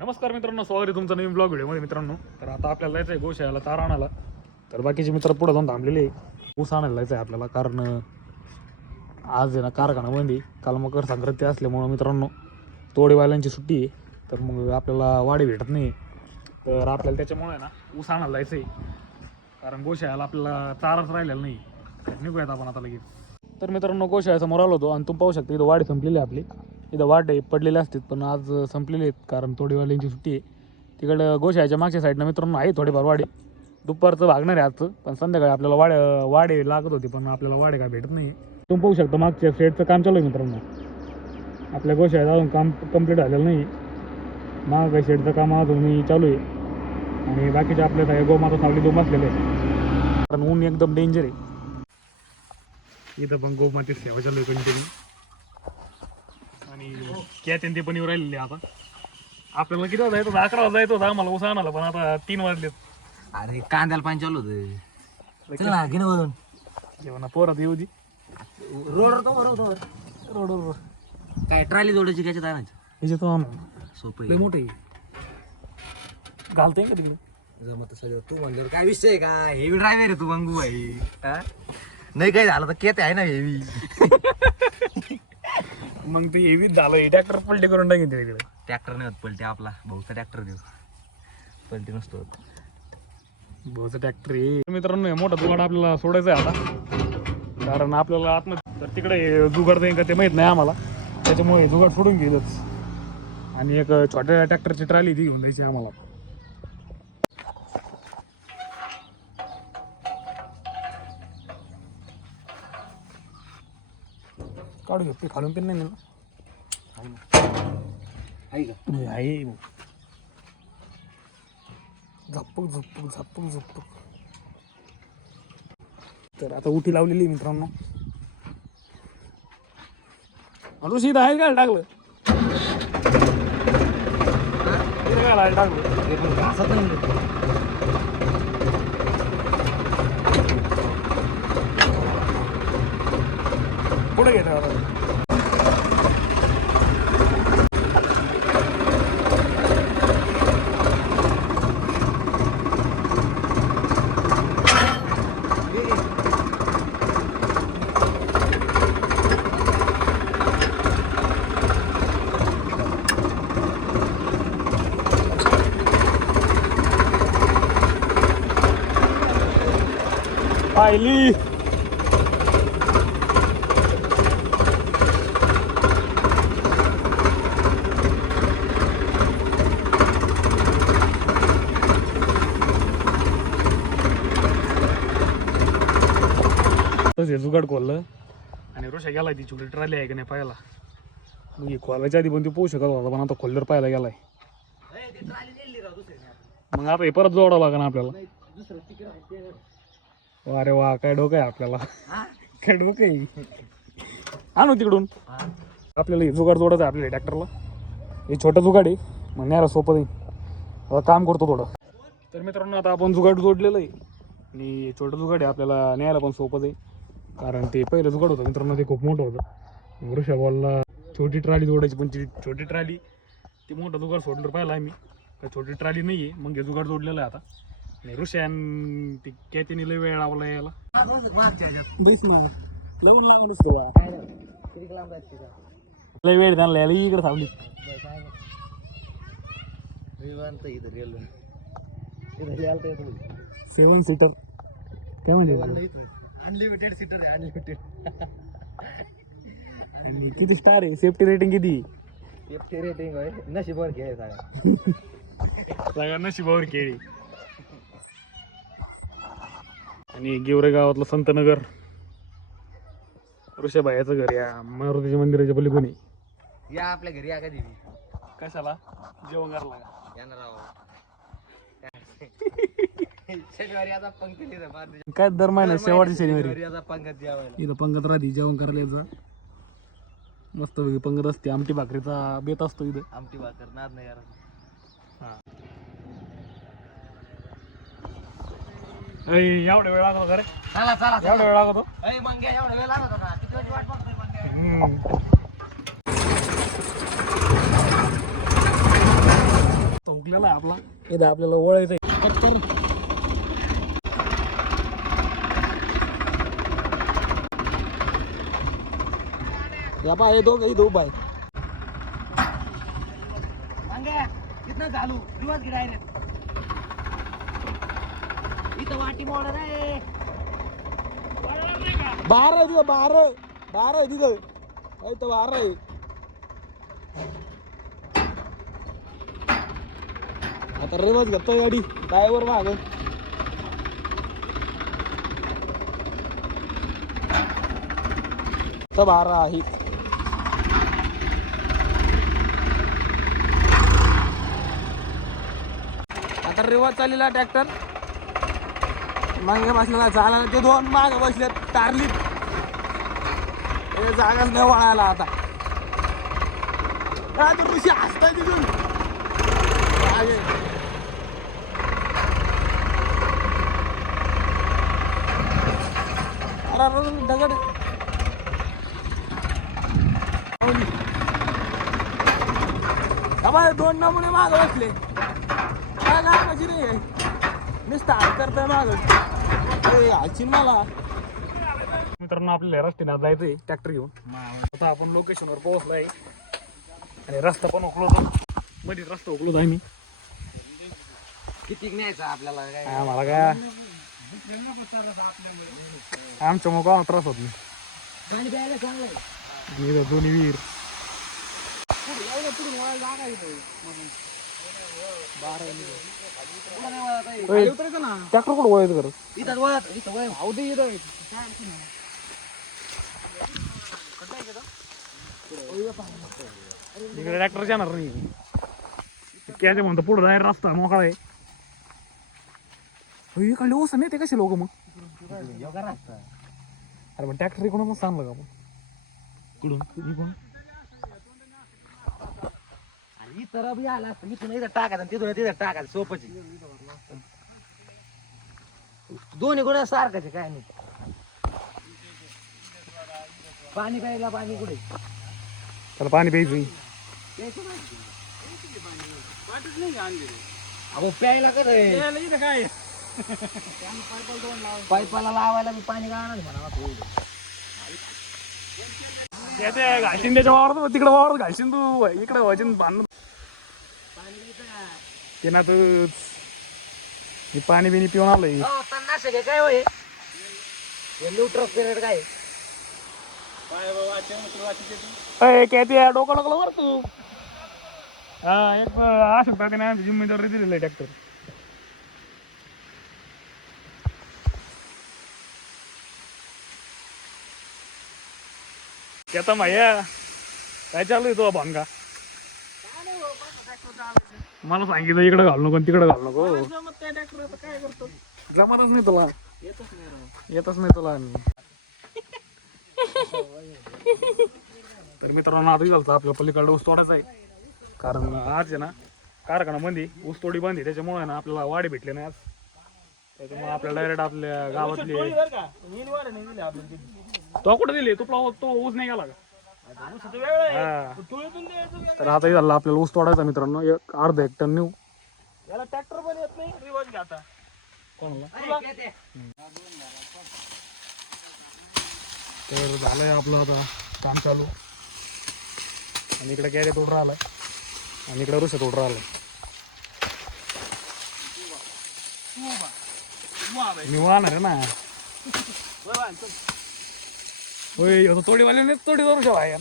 नमस्कार मित्रांनो, स्वागत आहे तुमचं नवीन ब्लॉग व्हिडिओमध्ये. मित्रांनो, तर आता आपल्याला जायचं आहे गोशाळेला चारा आणायला. तर बाकीचे मित्र पुढे जाऊन थांबलेले ऊस आणायला जायचं आहे आपल्याला, कारण आज आहे ना कारखाना बंदी. काल मकर संक्रांती असल्यामुळं मित्रांनो तोडेवाल्यांची सुट्टी आहे. तर मग आपल्याला वाढी भेटत नाही. तर आपल्याला त्याच्यामुळे ना ऊस आणायला जायचं आहे, कारण गोशाळेला आपल्याला चाराच राहिलेला नाही. निघूयात आपण आता लगेच. तर मित्रांनो, गोशाळेसमोर आलो होतो आणि तुम्ही पाहू शकता इथं वाढी संपलेली आहे आपली. इथं वाट आहे पडलेले असतात, पण आज संपलेले आहेत कारण तोडीवाल्यांची सुट्टी आहे. तिकडं गोशाळेच्या मागच्या साईडनं मित्रांनो आहे थोडेफार वाडे. दुपारचं भागणार आहे आजचं, पण संध्याकाळी आपल्याला वाडे लागत होते, पण आपल्याला वाडे काय भेटत नाही. तुम्ही पाहू शकता मागच्या शेडचं काम चालू आहे मित्रांनो. आपल्या गोशाळेत अजून काम कंप्लीट झालेलं नाही. माग काही शेडचं काम अजून चालू आहे आणि बाकीचे आपल्या सगळ्या गोमाता सावली दोन बसलेले आहेत, कारण ऊन एकदम डेंजर आहे. इथं पण गोमातेची सेवा चालू आहे कंटिन्यू. आणि कॅन ते पण येऊ राहिलेले. आता आपल्याला किती वाजता जायचं? 11 वाजता जायचं होतं आम्हाला ऊस आणायला, पण आता 3 वाजलेत. अरे कांद्याला पाणी चालू होतं. जेवणा पोरात येऊ दे. रोडवर काय ट्रॉली जोडायची त्याच्यात आणायची. ह्याच्यात आणून सोपं लय मोठे घालते का तिकडे जमत सगळं. तू म्हणलं काय विषय का हेवी ड्रायव्हर आहे तू बंगू भाई. नाही काही झालं तर केत आहे ना हेवी. मग ते हेवीच झालं. ट्रॅक्टर पलटी करून टाकेन तिकडे. ट्रॅक्टर नाही होत पलटी, आपला भाऊचा ट्रॅक्टर देऊ पलटी नसतो. भाऊचा ट्रॅक्टर आहे मित्रांनो. मोठा जुगाड आपल्याला सोडायचा आहे आता, कारण आपल्याला आतमध्ये तर तिकडे जुगाड देईन का ते माहीत नाही आम्हाला. त्याच्यामुळे जुगाड सोडून गेलंच. आणि एक छोट्या ट्रॅक्टरची ट्रॉली ती घेऊन द्यायची आम्हाला. काढू घेतो ते खालून पण नाही ना. आहे झप्पक झप्पक झप्पक झप्पक. तर आता उठी लावलेली मित्रांनो. अजून सीधा आहे काय टाकलं काय टाकलं पुढे घेत पाहिली. जुगाड खोललं आणि रोषा गेलाय. ती छोटी ट्रॉली आहे की नाही पाहायला. मी खोलायच्या आधी पण ती पोहू शकत होता, पण आता खोलल्यावर पाहायला गेलाय. मग आता हे परत जोडावं लागेल आपल्याला. अरे वा, काय डोकं आहे आपल्याला. काय डोकं आहे. आणू तिकडून. आपल्याला हे जुगाड जोडायचं आहे आपल्याला ट्रॅक्टरला. हे छोटं जुगाड आहे, मग न्यायला सोपं जाईल. आता काम करतो थोडं. तर मित्रांनो, आता आपण जुगाड जोडलेलं आहे आणि छोटं जुगाड आहे, आपल्याला न्यायला पण सोपं जाईल. कारण ते पहिलं जुगाड होतं मित्रांनो, ते खूप मोठं होतं. वृषा बॉलला छोटी ट्रॉली जोडायची, पण ती छोटी ट्रॉली ती मोठं जुगाड सोडलं पाहिलं आम्ही का छोटी ट्रॉली नाही आहे. मग हे जुगाड जोडलेलं आहे आता. आणि ऋषान ती कॅतीने लय वेळ लावला यायला. बैस ना, लवून लागून असतो लय वेळ त्यांना यायला. इकडे थांबली 7 सीटर काय म्हणजे अनलिमिटेड सीटर आहे. अनलिमिटेड किती स्टार आहे? सेफ्टी रेटिंग किती? सेफ्टी रेटिंग आहे नशिबावर घ्याय सगळ्या नशिबावर केळी. आणि गेवरे गावातलं संतनगर ऋषभायाचं घर या मारुतीच्या मंदिराच्या पलीकडे. या आपल्या घरी या कधी कशाला? जेवण करायला येणार शनिवारी आता पंकज काय दर महिना शेवटची शनिवारी आता पंकज जेवायला इथं पंगत राहते जेवण करायला यायचं. मस्त पैकी पंगत असते. आमटी भाकरीचा बेत असतो इथं. आमटी भाकर नाद नाही यार. एवढा वेळ लागतो खरे. चला चला एवढा वेळ लागतो. मग एवढा वेळ लागत होता. किती वाट बघतोय मग. रस्ता उकलेला आहे आपला. इथं आपल्याला ओळायचं आहे. हे दोघं इथं उभा आहे. कितना चालू दिवस की डायरेक्ट इथं वाटी मोड रे. 12 आहे तिथं, 12 आहे तिथं. इथं 12 आहे. आता रेवच घेतोय गाडी ड्रायव्हर माग. तर 12 आहे. आता रेवत चाललेला ट्रॅक्टर मागे बसलेला चालायला. ते 2 मागे बसले टारलीत. जागाच नाही वळायला आता. ऋषी हसताय तिथून. दगड बाबा 2 नमुने माग बसले. काय कामाची रे नुसतं हात करतोय माग. हालशील मला. मित्रांनो आपल्याला रस्त्याने आज जायचंय ट्रॅक्टर घेऊन. आता आपण लोकेशनवर पोहोचलोय आणि रस्ता पण उकलवतो. मध्ये रस्ता उकलवतो आहे मी. किती न्यायचं आपल्याला काय मला काय आमच्या मग कोणाला त्रास होत नाही. पाणी प्यायला चांगलं मी दोन्ही विहीर. ट्रॅक्टर कुठं वळायचं कर. इथं वळत इथं वळ इकडे ट्रॅक्टर जाणार नाही. त्याच्या म्हणतो पुढे जाय रस्ता मोकळा आहे. इकडे ओस नाही ते कसे लोक मग. अरे मग ट्रॅक्टर इकडून सांगलं का आपण कुठून इकडून. इथं बी आला इथून इथं टाकायचं तिथून तिथं टाकायचं सोपच. दोन्ही गुन्हा सारखंच आहे काय नाही. पाणी प्यायला पाणी कुठे त्याला पाणी प्यायचं. अहो प्यायला कसं काय पाईपाला लावायला मी पाणी गाणार म्हणा. घालशीन त्याच्या वावरात तिकडे वावरात घालशीन तू. इकडे व्हायची बांधून ते ना तू. पाणी बिनी पिऊन आलंय. तणनाशक आहे काय होय न्यूट्रॉफ पिरियड काय डोकं डोकलं वर तू. असं त्याने जिम्मेदारी दिलेलं आहे ट्रॅक्टर. आता माया काय चालू आहे तो भांगा. मला सांगितलं इकडे घालू नको तिकडे घालू नको. काय करतो जमतच नाही तुला. येतच नाही तुला. तर मित्रांनो आता झालं आपल्या पलीकडे ऊस तोडायचा आहे. कारण आज आहे ना कारखान्यामध्ये ऊस तोडी बंद आहे. त्याच्यामुळे ना आपल्याला वाडे भेटले नाही आज. त्याच्यामुळे आपल्याला डायरेक्ट आपल्या गावातली तो कुठे दिली तू तो ऊस नाही गेला का. तर आता झालं आपल्याला ऊस तोडायचा मित्रांनो. एक अर्धा हेक्टर नेऊ. याला ट्रॅक्टर पण येत नाही रिवर्स घ्या कोणाला. तर झालंय आपलं आता काम चालू. आणि इकडे कॅरे तोड राहिलाय आणि इकडे ऋषा तोड राहिलाय. मी वाहणार आहे ना. होय तोडीवाले नाही तोडी करू शकता यार.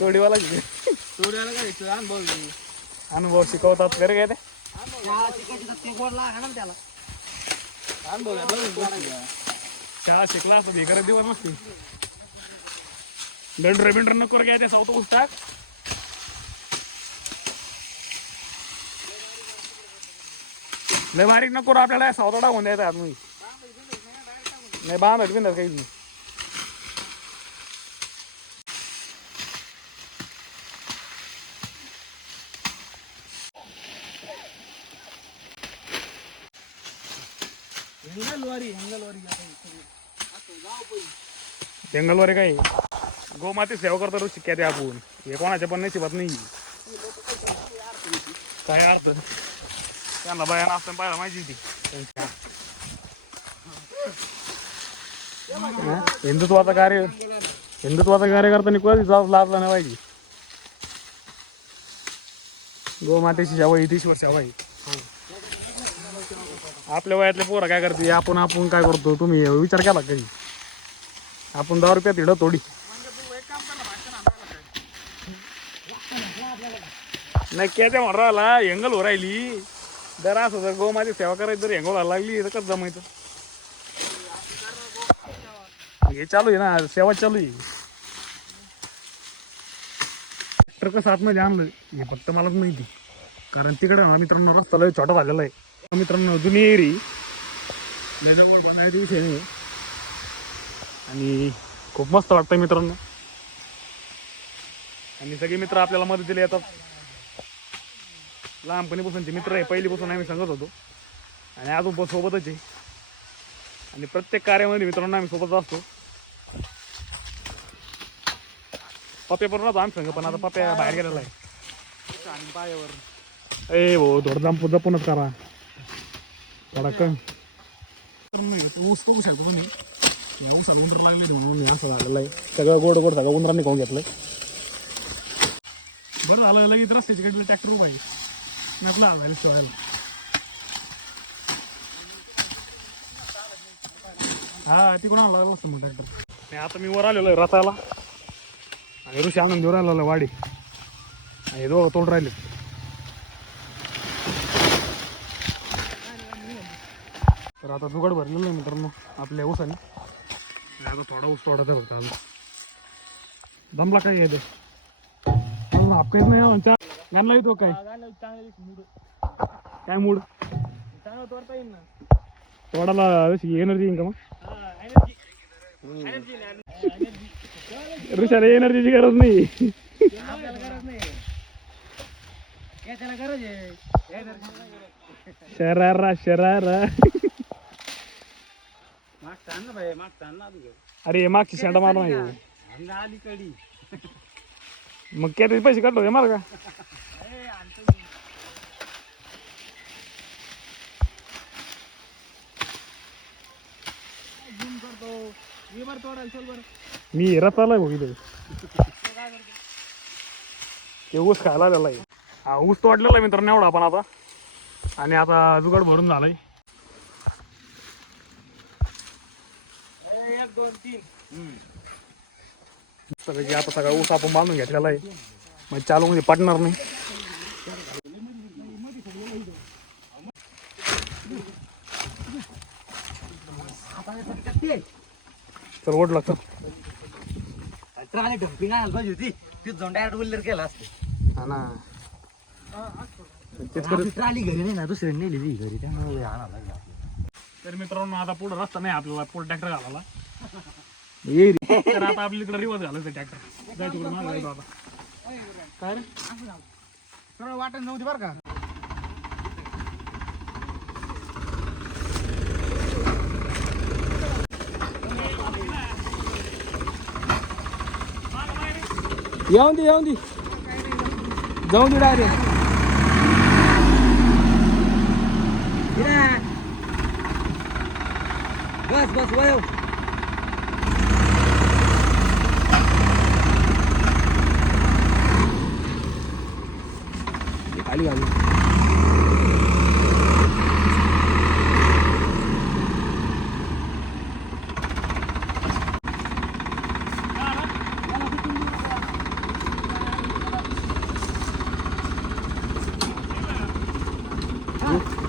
तोडीवाला अनुभव शिकवतात घरी काय ते. चहा शिकला असं भिकार दिवस नसते. दंडर बिंडर नको घ्या ते सवत ऊस टाक. लय बारीक नको आपल्याला सावतोडा होऊन द्यायचा आत नाही. बांधत बिंदत काहीच नाही. जंगलवारी काय गोमाती सेवा करता रोज शिक्क्या ते आपण. हे कोणाच्या पण नशिबात नाही. काय अर्थ त्यांना बाया असताना पाहायला माहिती ती हिंदुत्वाचं कार्य करताना कधीच लाभला नाही पाहिजे. गोमातेची सेवा ही 30 वर्ष सेवा आहे. आपल्या वयातले पोरं काय करते, आपण काय करतो, तुम्ही विचार केला कधी? आपण 10 रुपयात हिडत थोडी नाही क्या म्हणून राहिला हेंगल हो राहिली. जर असं जर गोमाची सेवा करायची जर हेंगल व्हायला लागली तर कसं जमायचं? हे चालू आहे ना, सेवा चालू आहे. ट्रॅक्टर कसं आतमध्ये आणलं हे फक्त मलाच माहिती, कारण तिकडे मित्रांनो रस्ता लय छोटा झालेला आहे. मित्रांनो जुनी एरी जवळ बांधायचा विषय नाही आणि खूप मस्त वाटतं मित्रांनो. आणि सगळे मित्र आपल्याला मदतीला येतात. लहानपणीपासूनचे मित्र आहे, पहिलीपासून आम्ही सांगत होतो आणि अजून सोबतच आहे. आणि प्रत्येक कार्यामध्ये मित्रांनो आम्ही सोबत असतो. पप्या पण राहतो आम्ही संग, पण आता पप्या बाहेर गेलेला आहे पायावर. ए भाऊ थोडं जपूनच करा थोडा कम ऊस करू शकतो पण ऊसाला उंदर लागले म्हणून असं झालेलं आहे. सगळं गोड सगळं उंदरांनी खाऊन घेतलंय. बरं झालं लगेच रस्त्याची कडे ट्रॅक्टर उभा आहे आपला व्हायला शिवायला. हा तिकडून आला लागला असतं मग ट्रॅक्टर. आता मी वर आलेलो आहे रथाला आणि ऋषी आनंद देऊ राहिला वाडी आणि दोघं तोड राहिले. तर आता जुगाड भरलेलं आहे मित्रांनो आपल्या ऊसाने. आता थोडा ऊस तोडायचा फक्त अजून. दमला काय येते आपकाच नाही गाणला येतो काय काय मूड तोडाला एनर्जी येईन का मग? ऋषाला एनर्जीची गरज नाही. शरारा शरारा. अरे मागची शेंडा मार नाही मग काय पैसे काढलो का मला का? मी रताला बघितलं ते ऊस खायला आलेला आहे. हा ऊस तोडलेला आहे मित्रांनो एवढा आपण आता. आणि आता जुगाड भरून झालाय. 1 2 3 सगळं आता सगळा ऊस आपण बांधून घेतलेला आहे. मग चालू म्हणजे पडणार नाही. चल ओढ लागतं डम्पिंग आणायला पाहिजे होती. ती जोंडायला बोलले केला असते. हा ना ट्राली घरी नाही ना, दुसरी नेली ती घरी त्यामुळे आणायला लागला. तर मित्रांनो आता पुढे रस्ता नाही आपल्याला, पुढे ट्रॅक्टर घालायला येईल. तर आता आपल्याकडे रिवर्स घालायचं ट्रॅक्टर. जाय तिकडे मागे जायचं आता. काय रे सरळ वाटत नव्हती बरं का. येऊन दे जाऊन दे डायरेक्ट. बस वय खाली घालू.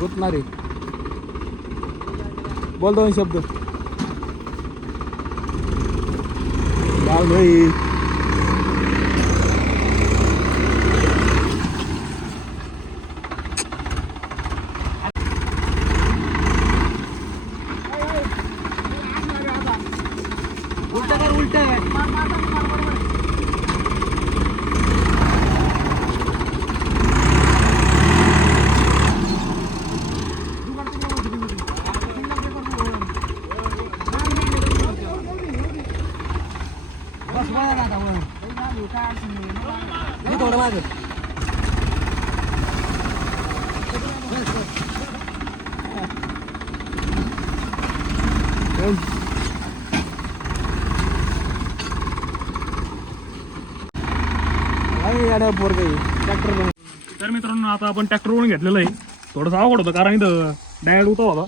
गुतणारे बोल 2 शब्द. लाल भाई उलट बस काय पोरग ट्रॅक्टर. तर मित्रांनो आता आपण ट्रॅक्टर वळून घेतलेलं आहे. थोडंसं अवघड होतं कारण इथं डायरेक्ट उता होता,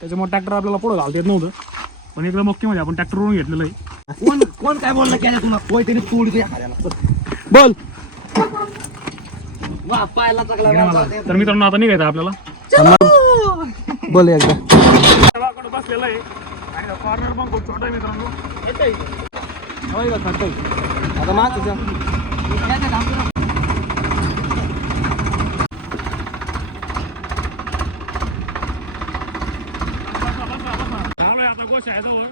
त्याच्यामुळे ट्रॅक्टर आपल्याला पुढं घालता येत नव्हतं. पण एकदम मुख्य म्हणजे आपण ट्रॅक्टर वळून घेतलेलं आहे. कोण कोण काय बोललं की तुम्हाला कोय त्याने तोडतो या खाल्याला. बोल. वा पायाला चांगला. तर मित्रांनो आता निघायचं आपल्याला. बोल एकदा. गावाकडे बसलेलं आहे आणि कॉर्नर पण खूप छोटा आहे मित्रांनो. आता माच आता गोष्ट आहे जवळ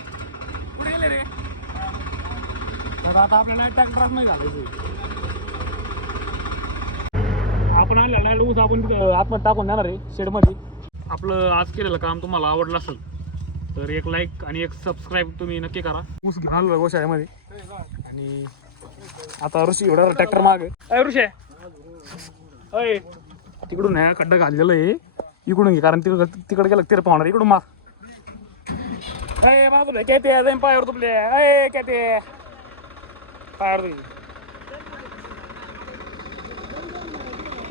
पुढे गेले रे. तर आता आपल्याला ट्रॅक्टर नाही घालायचं. आपण आणलेला ऊस आपण आतमध्ये टाकून देणार आहे शेडमध्ये. आपलं आज केलेलं काम तुम्हाला आवडलं असेल तर एक लाईक आणि एक सबस्क्राईब तुम्ही नक्की करा. ऊस घेऊन आलो गोशाळेमध्ये आणि आता ऋषी एवढा ट्रॅक्टर माग अय ऋषी अय तिकडून ह्या खड्डा घाललेलं आहे इकडून घे कारण तिकडे गेलं तिरप होणार. इकडून माग अय बाजूला काय ते पायावर तुपले अय काय ते पायावर तुझी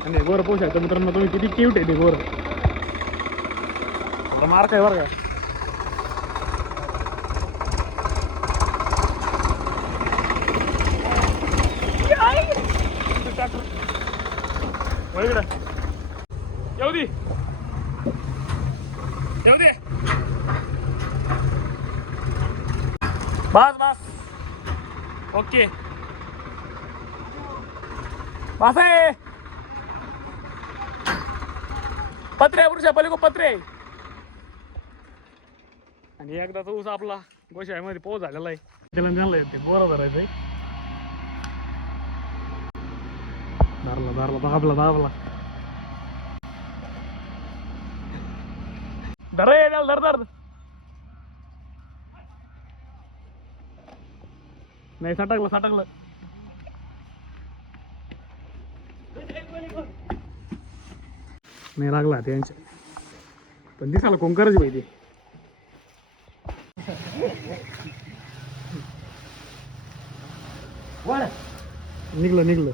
आणि गोर पोहू शकतो मित्रांनो. तुम्ही किती क्यूट आहे ते गोर. मार्क आहे बरं का. येऊ दे येऊ दे बस बस ओके बस आहे. पत्रे पुरुषा पलीको पत्रे. आणि एकदा तो ऊस आपला गोशाळेमध्ये पोच झालेला आहे. त्याला झालंय ते बोरा धरायचंय. दारला दारला दाबला दाबला धर धर धर. नाही सटकलं सटकलं. नाही लागला त्यांच्या पण दिसायला कोंकरच पाहिजे. निघलं निघलं.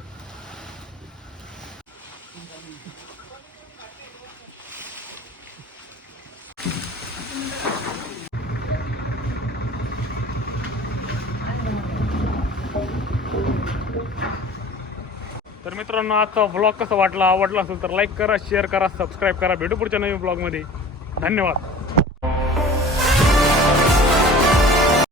तर मित्रांनो आजचा व्लॉग कसा वाटला आवडला असेल तर लाईक करा शेअर करा सबस्क्राईब करा. भेटू पुढच्या नवीन व्लॉगमध्ये. धन्यवाद.